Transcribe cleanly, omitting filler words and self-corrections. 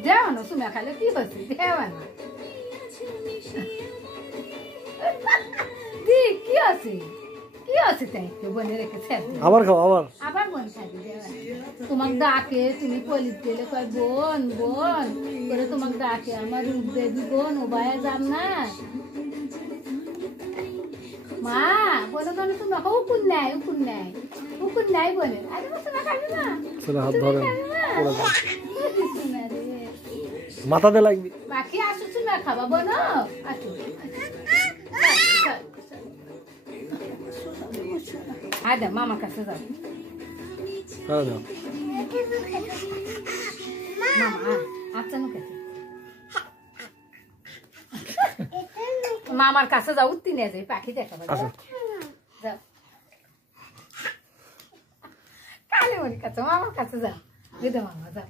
দেওয়া না তুমি খালে কি হচ্ছে দেওয়া না দি কি আছে তাই বনে রেখেছে আবার খাও আবার বোন খাবি তোমাকে ডাকে তুমি কলিত গেলে কয় বোন করে তোমাকে ডাকে আমার রূপ দেবী বোন ও বায়া যাম না মা বলো কেন তুমি উকুন নাই বলে আরে তুমি খাবি না হাত ধরে মাথাতে লাগবে বাকি আসো তুমি খাবা বোনো আসো আদা মামার কাছে যাও মামা আচ্ছা মামার কাছে যাও উঠতে নিয়ে যাই পাখি দেখাবো যাও কালী মনির কাছে মামার কাছে যাও মামা যাও